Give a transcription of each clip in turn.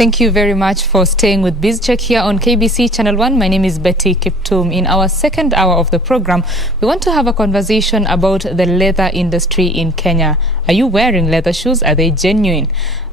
Thank you very much for staying with BizCheck here on KBC Channel 1. My name is Betty Kiptum. In our second hour of the program, we want to have a conversation about the leather industry in Kenya. Are you wearing leather shoes? Are they genuine?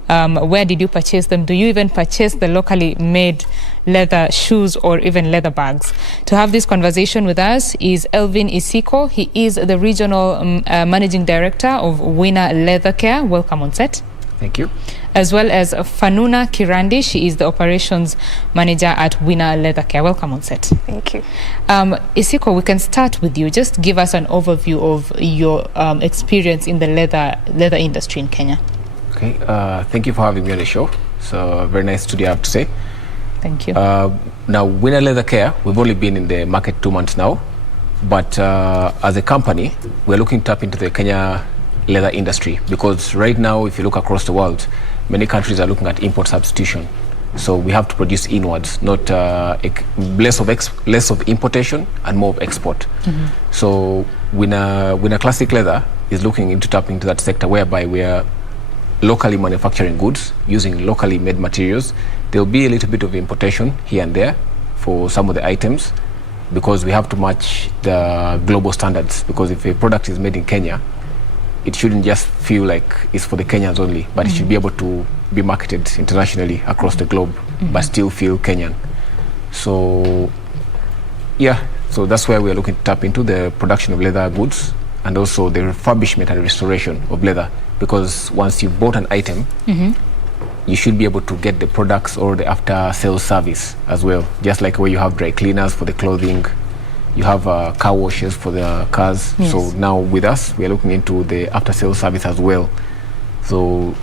Where did you purchase them? Do you even purchase the locally made leather shoes or even leather bags? To have this conversation with us is Elvin Isiko. He is the regional managing director of Wina Leather Care. Welcome on set. Thank you. As well as Fanuna Kiradi. She is the operations manager at Wina Leather Care. Welcome on set. Thank you. Isiko, we can start with you. Just give us an overview of your experience in the leather industry in Kenya. Okay. Thank you for having me on the show. So very nice studio, I have to say. Thank you. Now, Wina Leather Care, we've only been in the market 2 months now. But as a company, we're looking to tap into the Kenya leather industry, because right now, if you look across the world, many countries are looking at import substitution. So we have to produce inwards, not less of importation and more of export. So Wina Classic Leather is looking into tapping into that sector, whereby we are locally manufacturing goods using locally made materials. There will be a little bit of importation here and there for some of the items, because we have to match the global standards. Because if a product is made in Kenya, it shouldn't just feel like it's for the Kenyans only, but it should be able to be marketed internationally across the globe, but still feel Kenyan. So yeah, so that's where we are looking to tap into the production of leather goods, and also the refurbishment and restoration of leather. Because once you bought an item, you should be able to get the products or the after sales service as well. Just like where you have dry cleaners for the clothing, you have car washes for the cars. Yes. So now with us, we are looking into the after sales service as well. So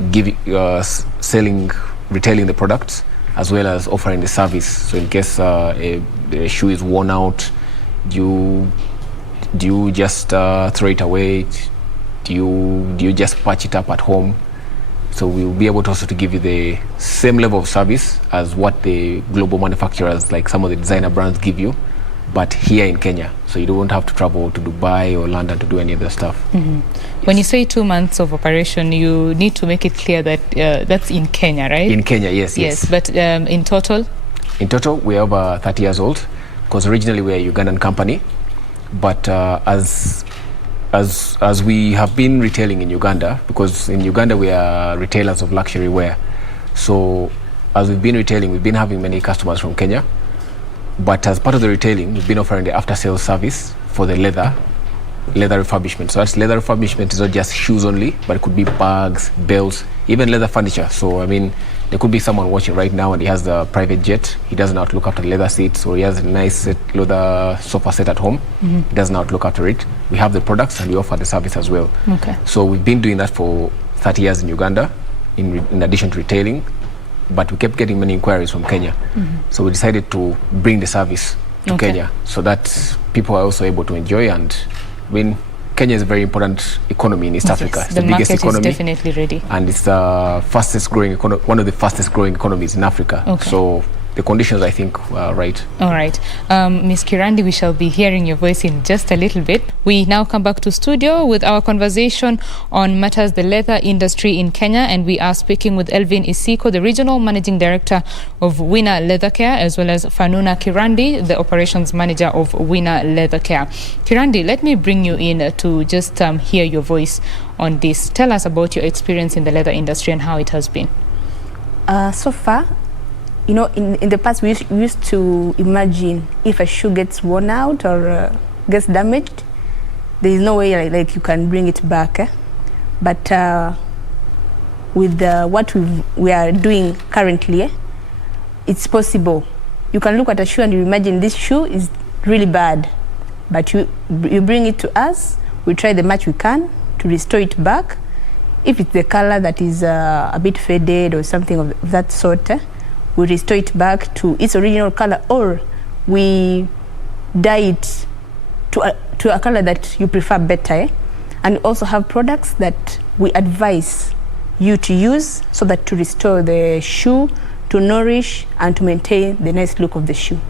retailing the products as well as offering the service. So in case the shoe is worn out, do you just throw it away? Do you just patch it up at home? So we'll be able to also to give you the same level of service as what the global manufacturers, like some of the designer brands, give you, but here in Kenya. So you don't have to travel to Dubai or London to do any of the stuff. Yes. When you say 2 months of operation, you need to make it clear that that's in Kenya, right? In Kenya, yes. Yes, but in total? In total, we're over 30 years old, because originally we're a Ugandan company. But as we have been retailing in Uganda, because in Uganda we are retailers of luxury wear. So as we've been retailing, we've been having many customers from Kenya. But as part of the retailing, we've been offering the after-sales service for the leather refurbishment. So that's leather refurbishment is not just shoes only, but it could be bags, belts, even leather furniture. So I mean, there could be someone watching right now and he has the private jet. He doesn't know how to look after the leather seats, or he has a nice leather sofa set at home. He doesn't know how to look after it. We have the products and we offer the service as well. Okay. So we've been doing that for 30 years in Uganda, in addition to retailing. But we kept getting many inquiries from Kenya. So we decided to bring the service to Kenya, so that people are also able to enjoy. And when Kenya is a very important economy in East Africa. It's the biggest economy. The market is definitely ready. And it's the fastest growing one of the fastest growing economies in Africa. Okay. So the conditions, I think, are right. All right. Ms. Kiradi, we shall be hearing your voice in just a little bit. We now come back to studio with our conversation on matters the leather industry in Kenya, and we are speaking with Elvin Isiko, the regional managing director of Wina Leather Care, as well as Fanuna Kiradi, the operations manager of Wina Leather Care. Kiradi, let me bring you in to just hear your voice on this. Tell us about your experience in the leather industry and how it has been. So far, you know, in the past, we used to imagine if a shoe gets worn out or gets damaged, there is no way like you can bring it back. But with what we are doing currently, it's possible. You can look at a shoe and you imagine this shoe is really bad, but you bring it to us, we try the much we can to restore it back. If it's the color that is a bit faded or something of that sort, we restore it back to its original color, or we dye it to a color that you prefer better. And we also have products that we advise you to use so that to restore the shoe, to nourish and to maintain the nice look of the shoe.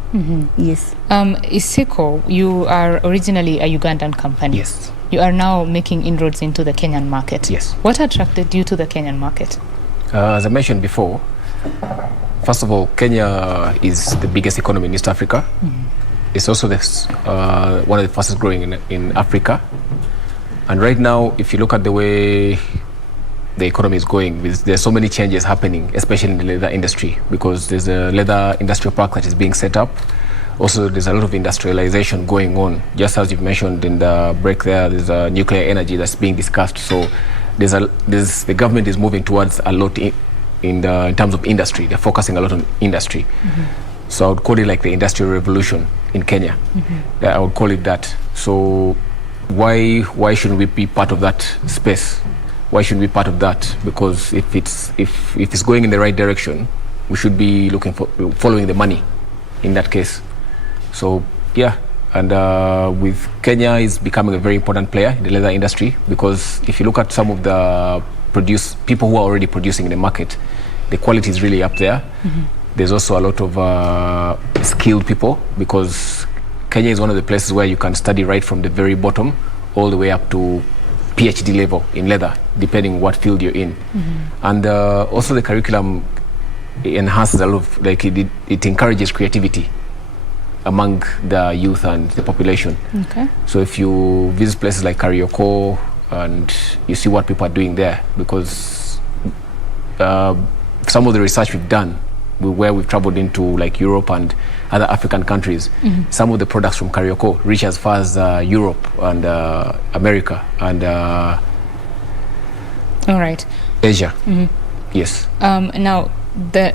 Yes. Isiko, you are originally a Ugandan company. Yes. You are now making inroads into the Kenyan market. Yes. What attracted you to the Kenyan market? As I mentioned before, First of all, Kenya is the biggest economy in East Africa. It's also one of the fastest growing in Africa. And right now, if you look at the way the economy is going, there's so many changes happening, especially in the leather industry, because there's a leather industrial park that is being set up. Also, there's a lot of industrialization going on. Just as you've mentioned in the break there's nuclear energy that's being discussed. So the government is moving towards a lot in terms of industry. They're focusing a lot on industry. So I would call it like the industrial revolution in Kenya. I would call it that. So why shouldn't we be part of that space? Why shouldn't we be part of that? Because if it's going in the right direction, we should be following the money in that case. So yeah, and with Kenya is becoming a very important player in the leather industry, because if you look at some of the people who are already producing in the market, the quality is really up there. There's also a lot of skilled people, because Kenya is one of the places where you can study right from the very bottom all the way up to PhD level in leather, depending what field you're in. And also the curriculum enhances a lot of, like it encourages creativity among the youth and the population. Okay. So if you visit places like Karioko and you see what people are doing there, because some of the research we've done, where we've traveled into like Europe and other African countries, some of the products from Karioko reach as far as Europe and America and all right, Asia. Yes. Now,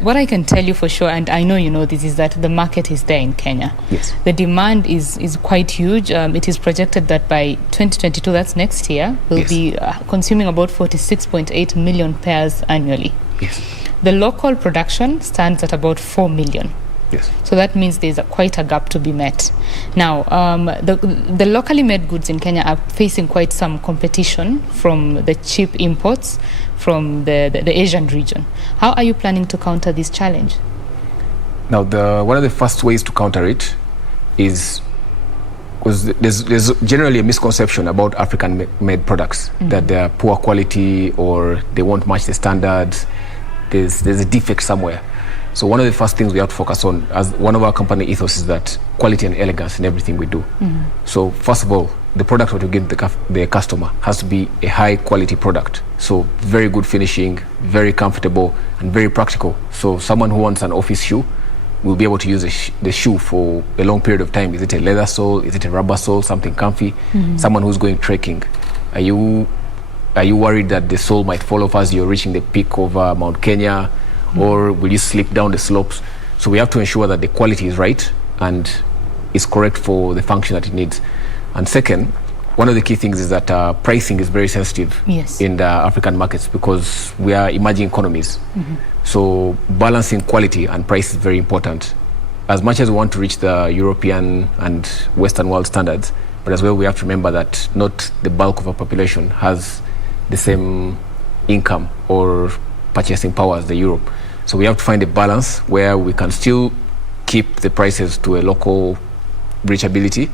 what I can tell you for sure, and I know you know this, is that the market is there in Kenya. Yes. The demand is quite huge. It is projected that by 2022, that's next year, we'll be consuming about 46.8 million pairs annually. Yes. The local production stands at about 4 million. Yes. So that means there's quite a gap to be met. Now, the locally made goods in Kenya are facing quite some competition from the cheap imports from the Asian region. How are you planning to counter this challenge? Now, one of the first ways to counter it is, because there's generally a misconception about African-made products, that they're poor quality or they won't match the standards. There's a defect somewhere. So one of the first things we have to focus on, as one of our company ethos, is that quality and elegance in everything we do. So first of all, the product that we give the customer has to be a high quality product. So very good finishing, very comfortable and very practical. So someone who wants an office shoe will be able to use the shoe for a long period of time. Is it a leather sole? Is it a rubber sole? Something comfy? Someone who's going trekking. Are you worried that the sole might fall off as you're reaching the peak of Mount Kenya, or will you slip down the slopes? So we have to ensure that the quality is right and is correct for the function that it needs. And second, one of the key things is that pricing is very sensitive in the African markets, because we are emerging economies. So balancing quality and price is very important. As much as we want to reach the European and Western world standards, but as well we have to remember that not the bulk of our population has the same income or purchasing power as the Europe. So we have to find a balance where we can still keep the prices to a local reachability,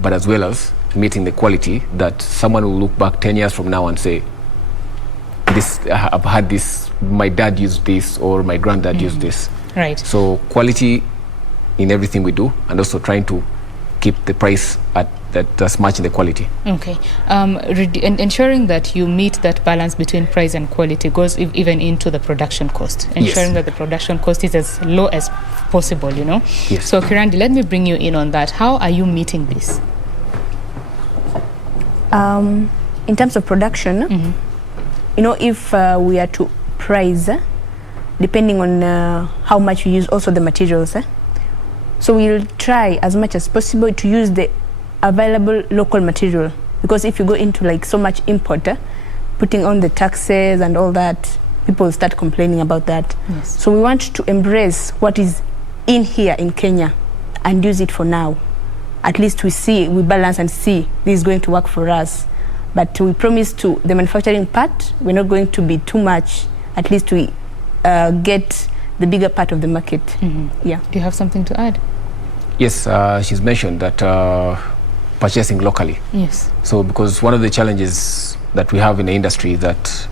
but as well as meeting the quality that someone will look back 10 years from now and say, I've had this, my dad used this, or my granddad used this. Right. So quality in everything we do, and also trying to keep the price that's matching the quality. Okay. Ensuring that you meet that balance between price and quality goes even into the production cost. Ensuring that the production cost is as low as possible, you know? Yes. So Kiradi, let me bring you in on that. How are you meeting this? In terms of production, you know, if we are to price, depending on how much we use also the materials, so we'll try as much as possible to use the available local material, because if you go into like so much import, putting on the taxes and all that, people start complaining about that. Yes. So we want to embrace what is in here in Kenya and use it for now. At least we balance and see this is going to work for us. But we promise to the manufacturing part, we're not going to be too much. At least we get the bigger part of the market. Yeah. Do you have something to add? Yes, she's mentioned that purchasing locally. Yes. So because one of the challenges that we have in the industry is that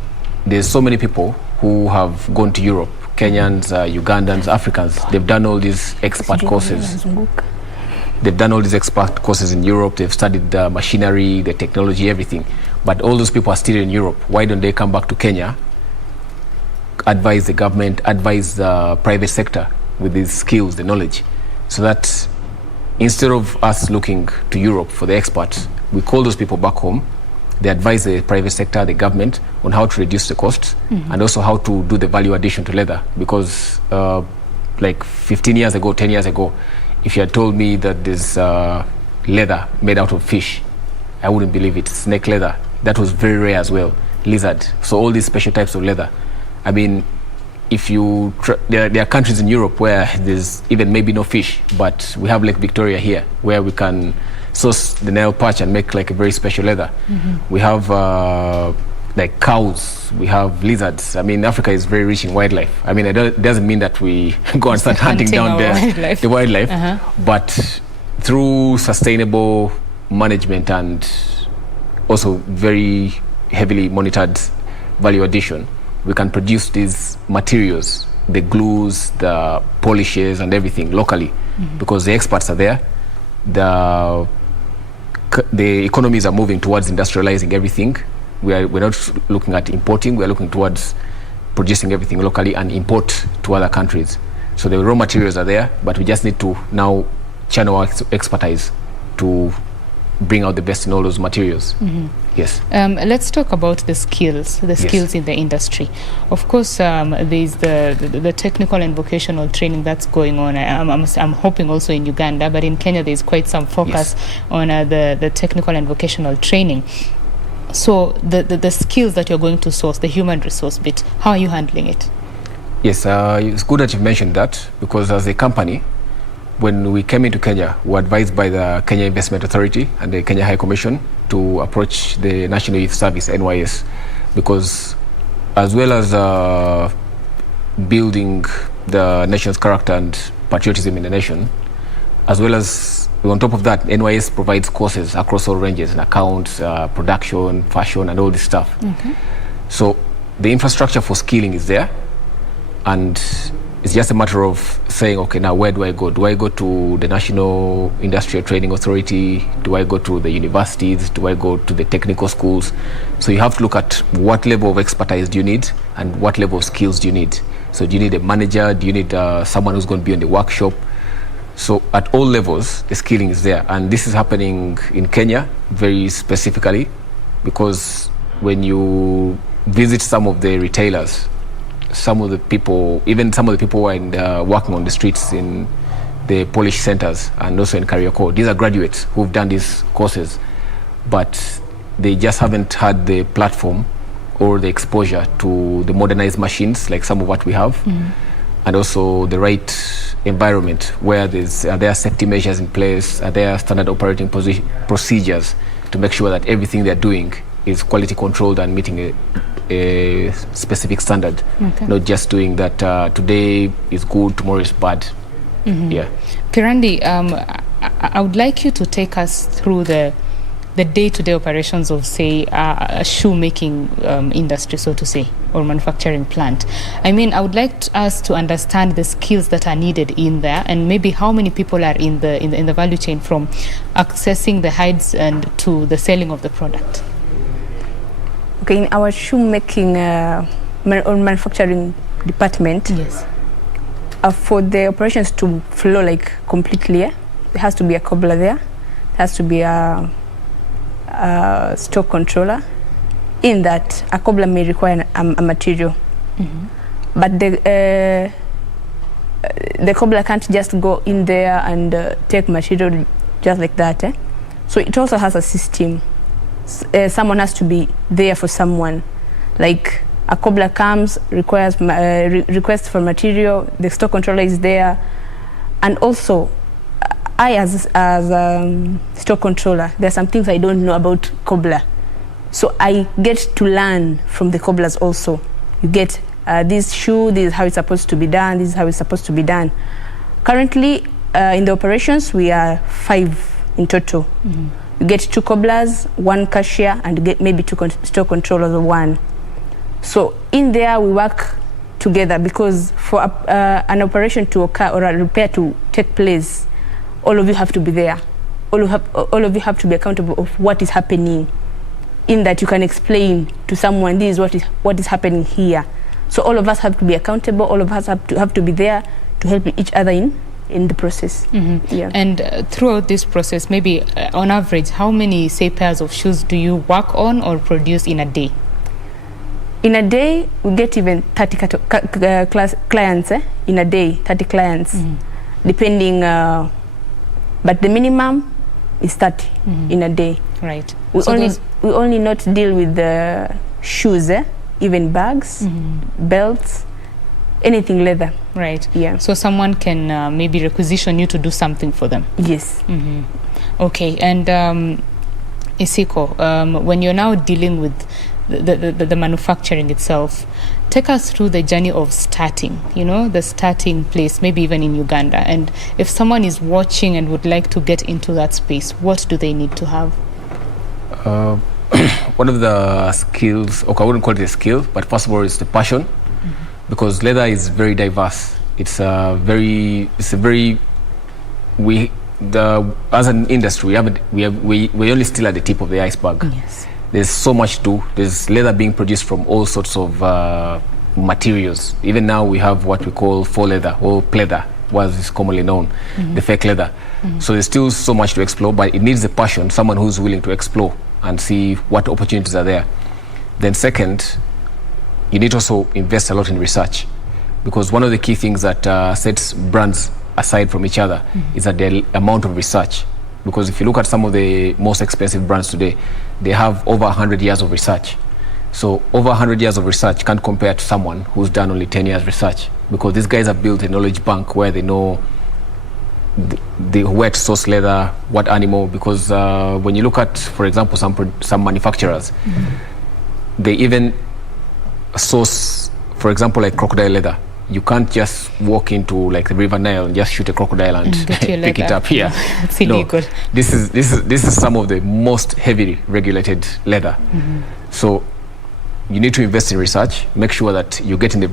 there's so many people who have gone to Europe, Kenyans, Ugandans, Africans. They've done all these expert courses. They've done all these expert courses in Europe. They've studied the machinery, the technology, everything. But all those people are still in Europe. Why don't they come back to Kenya, advise the government, advise the private sector with these skills, the knowledge, so that instead of us looking to Europe for the experts, we call those people back home. They advise the private sector, the government, on how to reduce the costs and also how to do the value addition to leather. Because like 15 years ago, 10 years ago, if you had told me that there's leather made out of fish, I wouldn't believe it. Snake leather, that was very rare as well. Lizard, so all these special types of leather. I mean, if you there are countries in Europe where there's even maybe no fish, but we have Lake Victoria here where we can source the nail patch and make like a very special leather. We have like cows, we have lizards. I mean, Africa is very rich in wildlife. I mean, it doesn't mean that we go and start hunting down the wildlife, but through sustainable management and also very heavily monitored value addition, we can produce these materials, the glues, the polishes and everything locally, because the experts are there. The economies are moving towards industrializing everything. We're not looking at importing, we're looking towards producing everything locally and import to other countries. So the raw materials are there, but we just need to now channel our expertise to bring out the best in all those materials. Yes. Let's talk about the skills in the industry. Of course, there's the technical and vocational training that's going on. I'm hoping also in Uganda, but in Kenya there's quite some focus on the technical and vocational training. So the skills that you're going to source, the human resource bit, how are you handling it? Yes, it's good that you've mentioned that, because as a company, when we came into Kenya, we were advised by the Kenya Investment Authority and the Kenya High Commission to approach the National Youth Service, NYS, because as well as building the nation's character and patriotism in the nation, as well as on top of that, NYS provides courses across all ranges in accounts, production, fashion, and all this stuff. So the infrastructure for skilling is there, and it's just a matter of saying, okay, now where do I go? Do I go to the National Industrial Training Authority? Do I go to the universities? Do I go to the technical schools? So you have to look at what level of expertise do you need and what level of skills do you need. So do you need a manager? Do you need someone who's going to be in the workshop? So at all levels, the skilling is there. And this is happening in Kenya very specifically, because when you visit some of the retailers, some of the people who are working on the streets in the polish centers and also in Karioko, these are graduates who've done these courses, but they just haven't had the platform or the exposure to the modernized machines like some of what we have, and also the right environment where are there safety measures in place, are there standard operating procedures to make sure that everything they're doing is quality controlled and meeting a specific standard, not just doing that today is good, tomorrow is bad. Yeah. Kiradi, I would like you to take us through the day-to-day operations of, say, a shoemaking industry, so to say, or manufacturing plant. I mean, I would like us to understand the skills that are needed in there, and maybe how many people are in the value chain from accessing the hides and to the selling of the product. Okay, in our shoemaking or manufacturing department, yes, for the operations to flow like completely, there has to be a cobbler there, there has to be a stock controller. In that, a cobbler may require a material, but the cobbler can't just go in there and take material just like that. So it also has a system. Someone has to be there for someone. Like a cobbler comes, requests for material, the stock controller is there, and also I as stock controller, there are some things I don't know about cobbler, so I get to learn from the cobblers also. You get this shoe, this is how it's supposed to be done, this is how it's supposed to be done. Currently in the operations we are 5 in total. You get 2 cobblers, 1 cashier, and get maybe 2 stock controllers or 1. So in there we work together, because for an operation to occur or a repair to take place, all of you have to be there. All of you have to be accountable of what is happening, in that you can explain to someone, this is what is happening here. So all of us have to be accountable. All of us have to be there to help each other in the process. Yeah. And throughout this process, maybe on average, how many, say, pairs of shoes do you work on or produce in a day? In a day, we get even 30 clients in a day, 30 clients, depending, but the minimum is 30 in a day. Right. We only not deal with the shoes, even bags, belts, anything leather. Right. Yeah. So someone can maybe requisition you to do something for them. Yes. Okay. And Isiko, when you're now dealing with the manufacturing itself, take us through the journey of starting, the starting place, maybe even in Uganda. And if someone is watching and would like to get into that space, what do they need to have? One of the skills, okay, I wouldn't call it a skill, but first of all, it's the passion, because leather is very diverse. As an industry, we're only still at the tip of the iceberg. Yes. There's so much to do. There's leather being produced from all sorts of materials. Even now we have what we call faux leather, or pleather, as is commonly known, the fake leather. So there's still so much to explore, but it needs a passion, someone who's willing to explore and see what opportunities are there. Then second, you need to also invest a lot in research, because one of the key things that sets brands aside from each other is that the amount of research. Because if you look at some of the most expensive brands today, they have over 100 years of research. So over 100 years of research can't compare to someone who's done only 10 years research, because these guys have built a knowledge bank where they know where to source leather, what animal. Because when you look at, for example, some manufacturers, they even source, for example, like crocodile leather. You can't just walk into like the River Nile and just shoot a crocodile and pick it up here. It's illegal. No, this is some of the most heavily regulated leather. So you need to invest in research. Make sure that you're getting the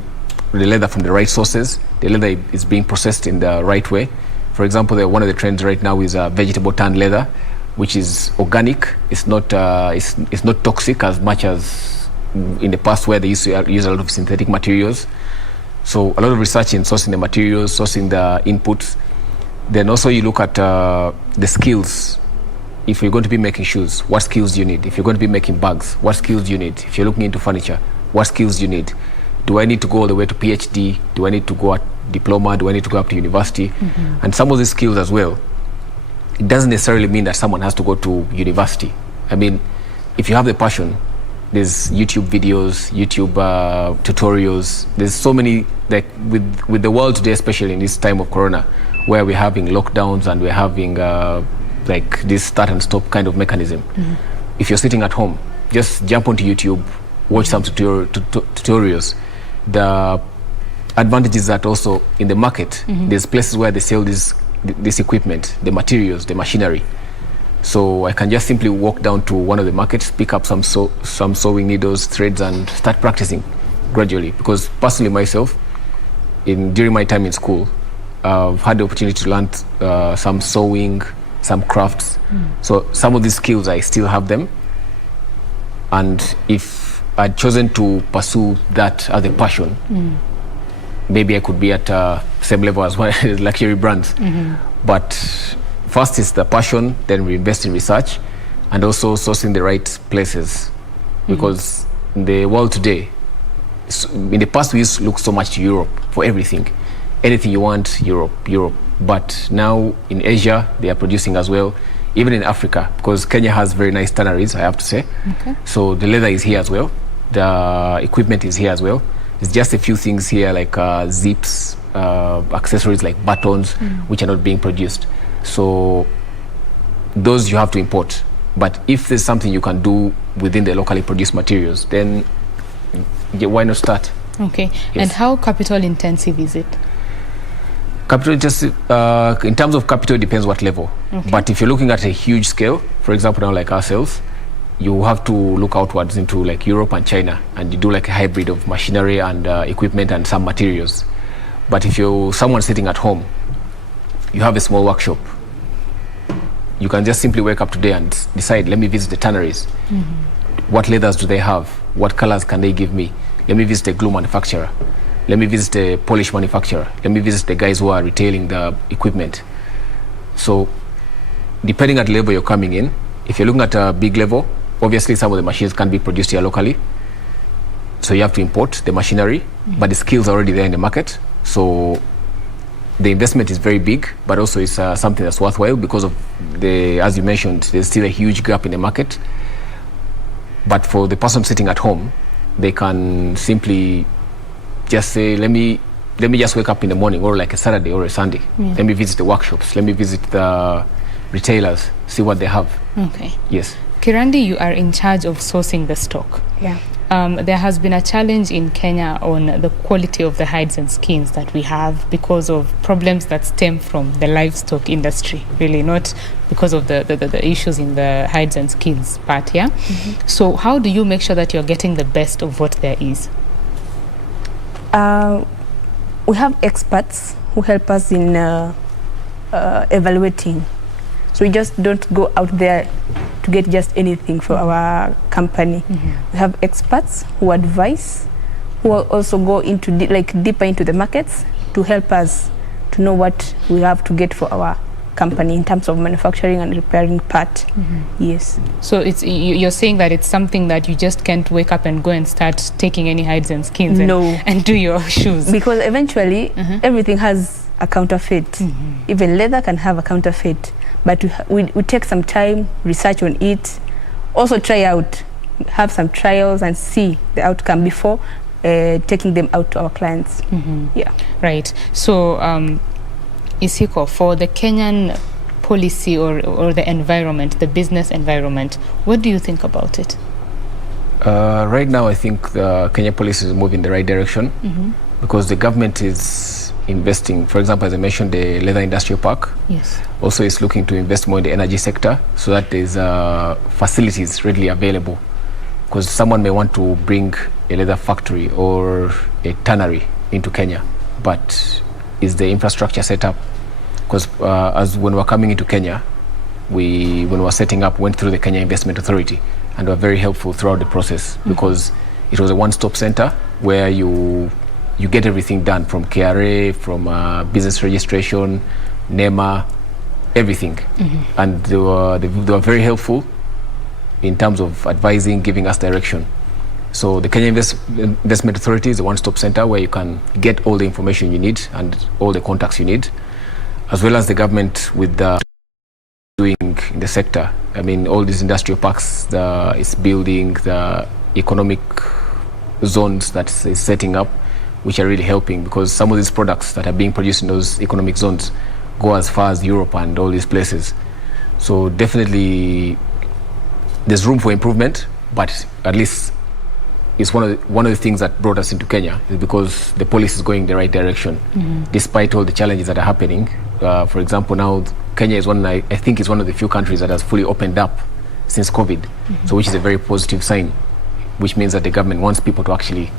leather from the right sources. The leather is being processed in the right way. For example, one of the trends right now is vegetable tanned leather, which is organic. It's not toxic as much as in the past, where they used to use a lot of synthetic materials. So a lot of research in sourcing the materials, sourcing the inputs. Then also you look at the skills. If you're going to be making shoes, what skills do you need? If you're going to be making bags, what skills do you need? If you're looking into furniture, what skills do you need? Do I need to go all the way to PhD? Do I need to go at diploma? Do I need to go up to university? And some of these skills as well, it doesn't necessarily mean that someone has to go to university. I mean, if you have the passion, there's YouTube videos, YouTube tutorials. There's so many, like with the world today, especially in this time of Corona, where we're having lockdowns and we're having like this start and stop kind of mechanism. If you're sitting at home, just jump onto YouTube, watch some tutorials. The advantage is that also in the market, there's places where they sell this equipment, the materials, the machinery. So I can just simply walk down to one of the markets, pick up some sewing needles, threads, and start practicing gradually. Because personally myself, during my time in school, I've had the opportunity to learn some sewing, some crafts. So some of these skills, I still have them. And if I'd chosen to pursue that as a passion, maybe I could be at same level as one of the luxury brands. But first is the passion, then we invest in research, and also sourcing the right places. Because in the world today, in the past we used to look so much to Europe for everything. Anything you want, Europe. But now in Asia, they are producing as well. Even in Africa, because Kenya has very nice tanneries, I have to say. So the leather is here as well. The equipment is here as well. It's just a few things here like zips, accessories like buttons, which are not being produced. So those you have to import. But if there's something you can do within the locally produced materials, then why not start? Okay. Yes. And how capital intensive is it? Capital intensive, in terms of capital, it depends what level. But if you're looking at a huge scale, for example, now like ourselves, you have to look outwards into like Europe and China, and you do like a hybrid of machinery and equipment and some materials. But if you're someone sitting at home, you have a small workshop, you can just simply wake up today and decide, let me visit the tanneries. What leathers do they have? What colors can they give me? Let me visit a glue manufacturer. Let me visit a polish manufacturer. Let me visit the guys who are retailing the equipment. So depending at the level you're coming in, if you're looking at a big level, obviously some of the machines can be produced here locally. So you have to import the machinery, but the skills are already there in the market. So the investment is very big, but also it's something that's worthwhile because of the, as you mentioned, there's still a huge gap in the market. But for the person sitting at home, they can simply just say, let me just wake up in the morning, or like a Saturday or a Sunday. Let me visit the workshops. Let me visit the retailers, see what they have. Okay. Yes. Kiradi, you are in charge of sourcing the stock. Yeah. There has been a challenge in Kenya on the quality of the hides and skins that we have because of problems that stem from the livestock industry, really, not because of the issues in the hides and skins part, yeah? So how do you make sure that you're getting the best of what there is? We have experts who help us in evaluating. So we just don't go out there to get just anything for our company. We have experts who advise, who also go into deeper into the markets to help us to know what we have to get for our company in terms of manufacturing and repairing part. Yes. So it's you're saying that it's something that you just can't wake up and go and start taking any hides and skins and do your shoes. Because eventually everything has a counterfeit. Even leather can have a counterfeit. But we take some time, research on it, also try out, have some trials and see the outcome before taking them out to our clients. Yeah. Right. So, Isiko, for the Kenyan policy or the environment, the business environment, what do you think about it? Right now, I think the Kenya policy is moving in the right direction because the government is investing. For example, as I mentioned, the leather industrial park. Yes. Also is looking to invest more in the energy sector so that there's facilities readily available. Because someone may want to bring a leather factory or a tannery into Kenya, but is the infrastructure set up? Because as when we're coming into Kenya, when we were setting up, went through the Kenya Investment Authority and were very helpful throughout the process because it was a one-stop center where you get everything done from KRA, from business registration, NEMA, everything. And they were very helpful in terms of advising, giving us direction. So the Kenya Investment Authority is a one-stop center where you can get all the information you need and all the contacts you need, as well as the government with the doing in the sector. I mean, all these industrial parks, it's building the economic zones that is setting up, which are really helping because some of these products that are being produced in those economic zones go as far as Europe and all these places. So definitely there's room for improvement, but at least it's one of the things that brought us into Kenya is because the policy is going in the right direction, despite all the challenges that are happening. For example, now Kenya is I think is one of the few countries that has fully opened up since COVID, so which is a very positive sign, which means that the government wants people to actually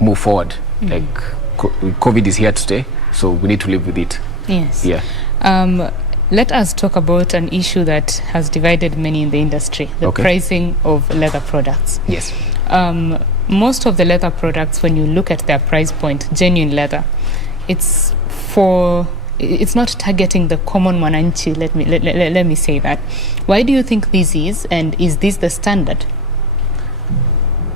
move forward. Like COVID is here to stay, so we need to live with it. Yes. Yeah. Let us talk about an issue that has divided many in the industry, the pricing of leather products. Yes. Most of the leather products, when you look at their price point, genuine leather, it's not targeting the common mwananchi, let me say that. Why do you think this is, and is this the standard?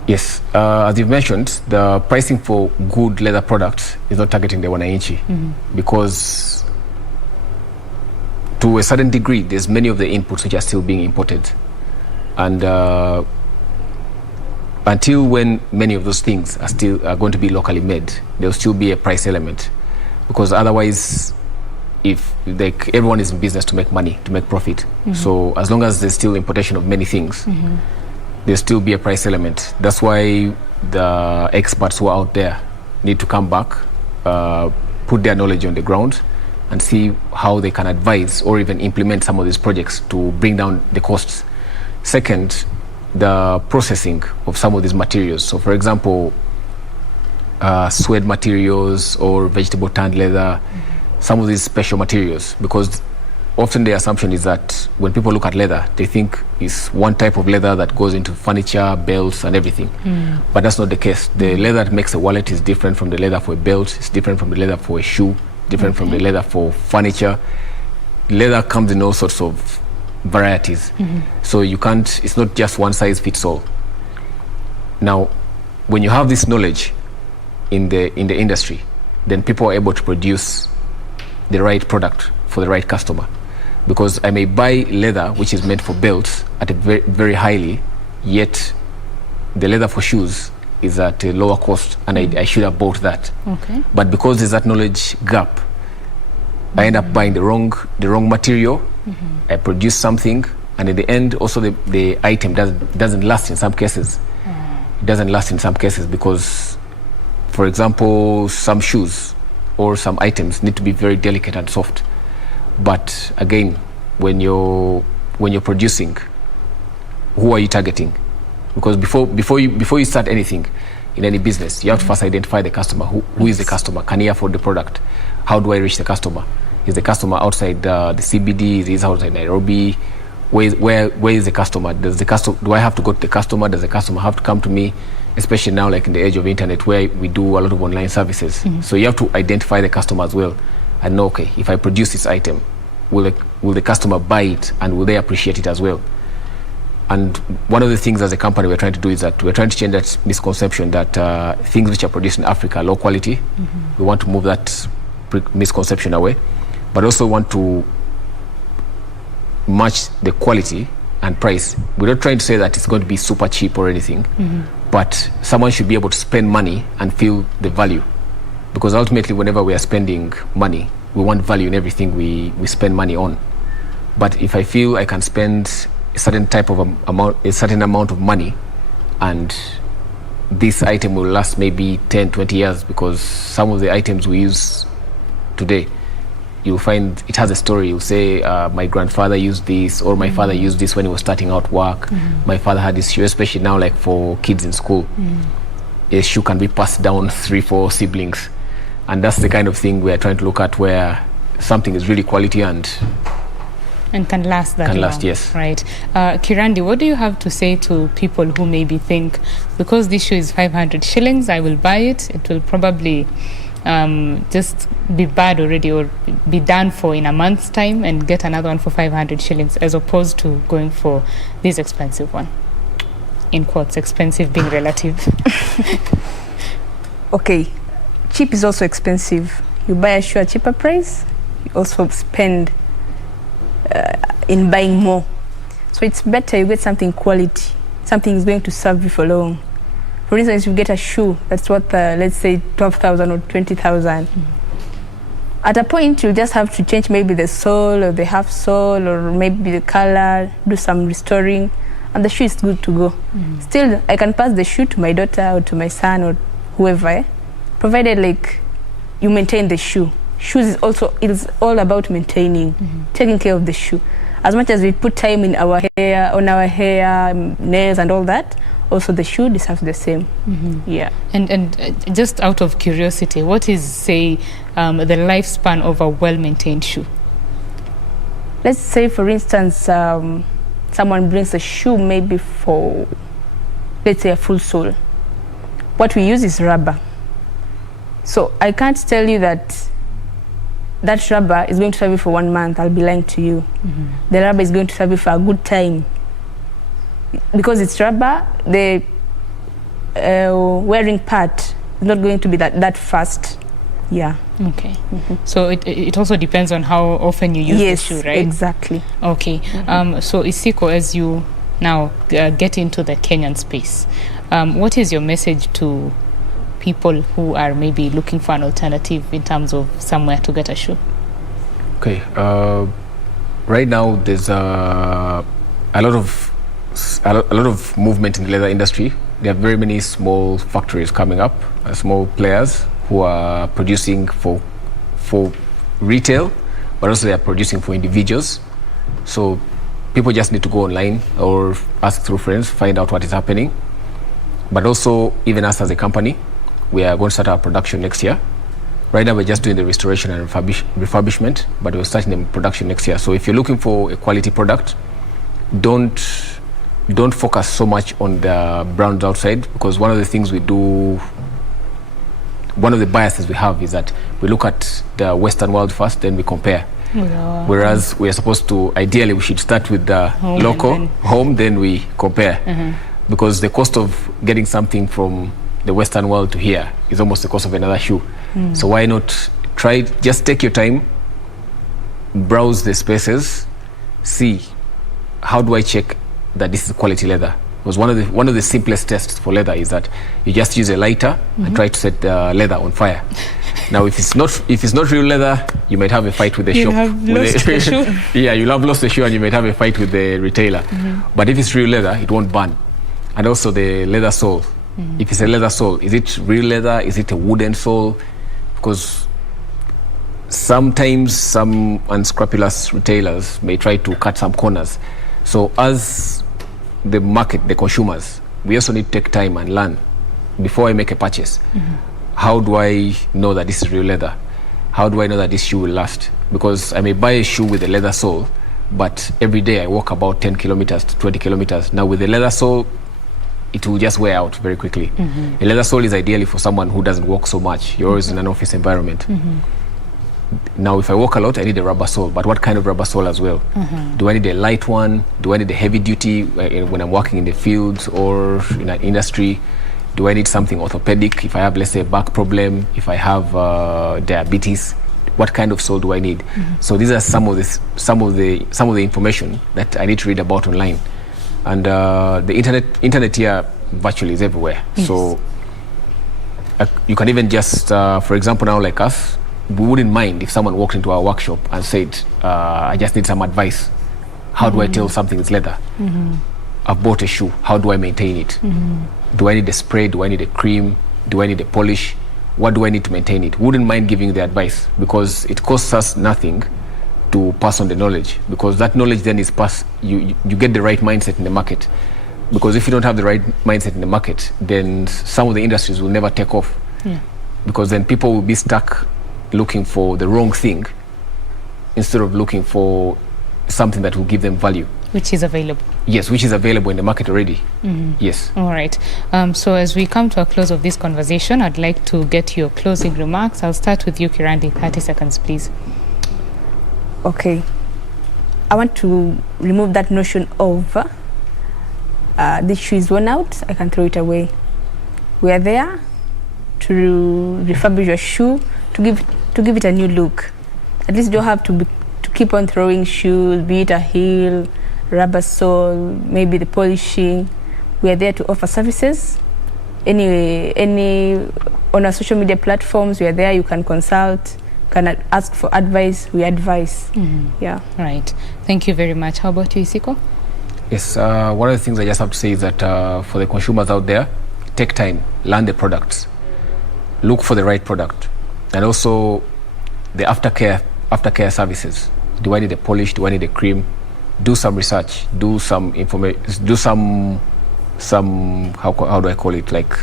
Yes, as you've mentioned, the pricing for good leather products is not targeting the wananchi because to a certain degree, there's many of the inputs which are still being imported. And until when many of those things are going to be locally made, there'll still be a price element. Because otherwise, if everyone is in business to make money, to make profit. So as long as there's still importation of many things, there'll still be a price element. That's why the experts who are out there need to come back, put their knowledge on the ground and see how they can advise or even implement some of these projects to bring down the costs. Second, the processing of some of these materials. So, for example, suede materials or vegetable tanned leather, some of these special materials, because often the assumption is that when people look at leather, they think it's one type of leather that goes into furniture, belts, and everything. But that's not the case. The leather that makes a wallet is different from the leather for a belt. It's different from the leather for a shoe, different from the leather for furniture. Leather comes in all sorts of varieties. So you can't, it's not just one size fits all. Now, when you have this knowledge in the industry, then people are able to produce the right product for the right customer. Because I may buy leather which is meant for belts at a very, very highly, yet the leather for shoes is at a lower cost, and I should have bought that. But because there's that knowledge gap, I end up buying the wrong material. I produce something, and in the end, also the item doesn't last in some cases. It doesn't last in some cases because, for example, some shoes or some items need to be very delicate and soft. But again, when you're producing, who are you targeting? Because before you start anything in any business, you have to first identify the customer. Who is the customer? Can he afford the product? How do I reach the customer? Is the customer outside the CBD? Is he outside Nairobi? Where is the customer? Do I have to go to the customer? Does the customer have to come to me? Especially now, like in the age of internet, where we do a lot of online services. So you have to identify the customer as well, and know, okay, if I produce this item, will the customer buy it, and will they appreciate it as well? And one of the things as a company we're trying to do is that we're trying to change that misconception that things which are produced in Africa are low quality. We want to move that misconception away, but also want to match the quality and price. We're not trying to say that it's going to be super cheap or anything, but someone should be able to spend money and feel the value. Because ultimately, whenever we are spending money, we want value in everything we spend money on. But if I feel I can spend a certain type of a certain amount of money, and this item will last maybe 10, 20 years, because some of the items we use today, you'll find it has a story. You'll say, my grandfather used this, or my father used this when he was starting out work. My father had this shoe, especially now, like for kids in school. A shoe can be passed down 3-4 siblings. And that's the kind of thing we are trying to look at, where something is really quality and can last that long. Can last, yes. Right. Kiradi, what do you have to say to people who maybe think, because this shoe is 500 shillings, I will buy it. It will probably just be bad already, or be done for in a month's time, and get another one for 500 shillings, as opposed to going for this expensive one. In quotes, expensive being relative. Okay. Cheap is also expensive. You buy a shoe at cheaper price, you also spend in buying more. So it's better you get something quality, something is going to serve you for long. For instance, you get a shoe that's worth, let's say, 12,000 or 20,000. At a point, you'll just have to change maybe the sole or the half sole, or maybe the color, do some restoring, and the shoe is good to go. Still, I can pass the shoe to my daughter or to my son or whoever, provided like you maintain the shoe. Shoes is also, it's all about maintaining, taking care of the shoe. As much as we put time in our hair, on our hair, nails and all that, also the shoe deserves the same. Yeah. And just out of curiosity, what is, say, the lifespan of a well-maintained shoe? Let's say, for instance, someone brings a shoe maybe for, let's say, a full sole. What we use is rubber. So I can't tell you that that rubber is going to serve you for 1 month. I'll be lying to you. The rubber is going to serve you for a good time. Because it's rubber, the wearing part is not going to be that fast. Yeah. Okay. So it also depends on how often you use the shoe, right? Yes, exactly. Okay. So Isiko, as you now get into the Kenyan space, what is your message to people who are maybe looking for an alternative in terms of somewhere to get a shoe? Okay. Right now, there's a lot of movement in the leather industry. There are very many small factories coming up, small players who are producing for retail, but also they are producing for individuals. So people just need to go online or ask through friends, find out what is happening. But also, even us as a company, we are going to start our production next year. Right now, we're just doing the restoration and refurbishment, but we're starting the production next year. So if you're looking for a quality product, don't focus so much on the brands outside, because one of the things we do, one of the biases we have is that we look at the Western world first, then we compare. Yeah. Whereas we are supposed to, ideally, we should start with the local home, then we compare. Because the cost of getting something from the Western world to here is almost the cost of another shoe. So why not try, just take your time, browse the spaces, see how do I check that this is quality leather. Because one of the simplest tests for leather is that you just use a lighter and try to set the leather on fire. Now, if it's not real leather, you might have a fight with the shop. Have lost the shoe. Yeah, you'll have lost the shoe and you might have a fight with the retailer. But if it's real leather, it won't burn. And also the leather sole. If it's a leather sole, is it real leather? Is it a wooden sole? Because sometimes some unscrupulous retailers may try to cut some corners. So as the market, the consumers, we also need to take time and learn before I make a purchase. How do I know that this is real leather? How do I know that this shoe will last? Because I may buy a shoe with a leather sole, but every day I walk about 10 kilometers to 20 kilometers. Now with the leather sole, it will just wear out very quickly. A leather sole is ideally for someone who doesn't walk so much. You're always in an office environment. Now, if I walk a lot, I need a rubber sole. But what kind of rubber sole as well? Do I need a light one? Do I need a heavy duty when I'm working in the fields or in an industry? Do I need something orthopedic if I have, let's say, a back problem? If I have diabetes, what kind of sole do I need? So these are some of the information that I need to read about online. And the internet here virtually is everywhere. Yes. So you can even just, for example, now like us, we wouldn't mind if someone walked into our workshop and said, I just need some advice. How do I tell something is leather? I've bought a shoe. How do I maintain it? Do I need a spray? Do I need a cream? Do I need a polish? What do I need to maintain it? Wouldn't mind giving the advice, because it costs us nothing to pass on the knowledge, because that knowledge then is passed, you get the right mindset in the market. Because if you don't have the right mindset in the market, then some of the industries will never take off. Because then people will be stuck looking for the wrong thing instead of looking for something that will give them value. Which is available. Yes, which is available in the market already. Yes. All right. So as we come to a close of this conversation, I'd like to get your closing remarks. I'll start with you, Kiradi. 30 seconds, please. Okay. I want to remove that notion of this shoe is worn out, I can throw it away. We are there to refurbish your shoe, to give it a new look. At least you don't have to keep on throwing shoes, be it a heel, rubber sole, maybe the polishing. We are there to offer services. Any on our social media platforms, we are there. You can consult, can ask for advice. We advise. Yeah. Right. Thank you very much. How about you, Isiko? Yes. One of the things I just have to say is that for the consumers out there, take time, learn the products, look for the right product, and also the aftercare services. Do I need a polish? Do I need a cream? Do some research. Do some information. Do some how do I call it? Like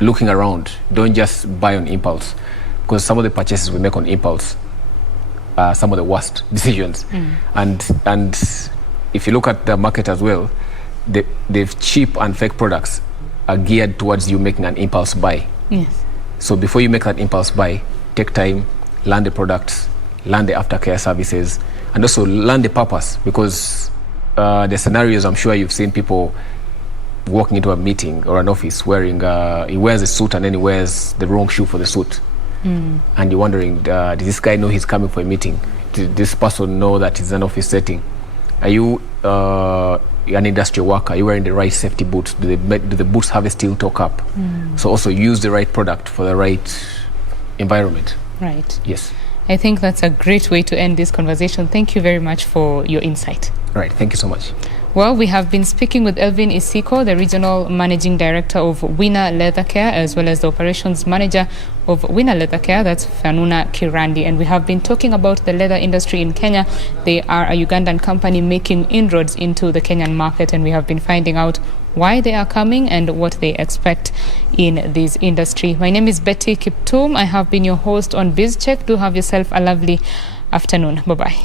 looking around. Don't just buy on impulse, because some of the purchases we make on impulse are some of the worst decisions. And if you look at the market as well, the cheap and fake products are geared towards you making an impulse buy. Yes. So before you make that impulse buy, take time, learn the products, learn the aftercare services, and also learn the purpose, because the scenarios, I'm sure you've seen people walking into a meeting or an office wearing, he wears a suit and then he wears the wrong shoe for the suit. And you're wondering, does this guy know he's coming for a meeting? Did this person know that it's an office setting? Are you an industrial worker? Are you wearing the right safety boots? Do the boots have a steel toe cap? So also use the right product for the right environment. Right. Yes. I think that's a great way to end this conversation. Thank you very much for your insight. All right. Thank you so much. Well, we have been speaking with Elvin Isiko, the Regional Managing Director of Wina Leather Care, as well as the Operations Manager of Wina Leather Care, that's Fanuna Kiradi. And we have been talking about the leather industry in Kenya. They are a Ugandan company making inroads into the Kenyan market, and we have been finding out why they are coming and what they expect in this industry. My name is Betty Kiptum. I have been your host on BizCheck. Do have yourself a lovely afternoon. Bye-bye.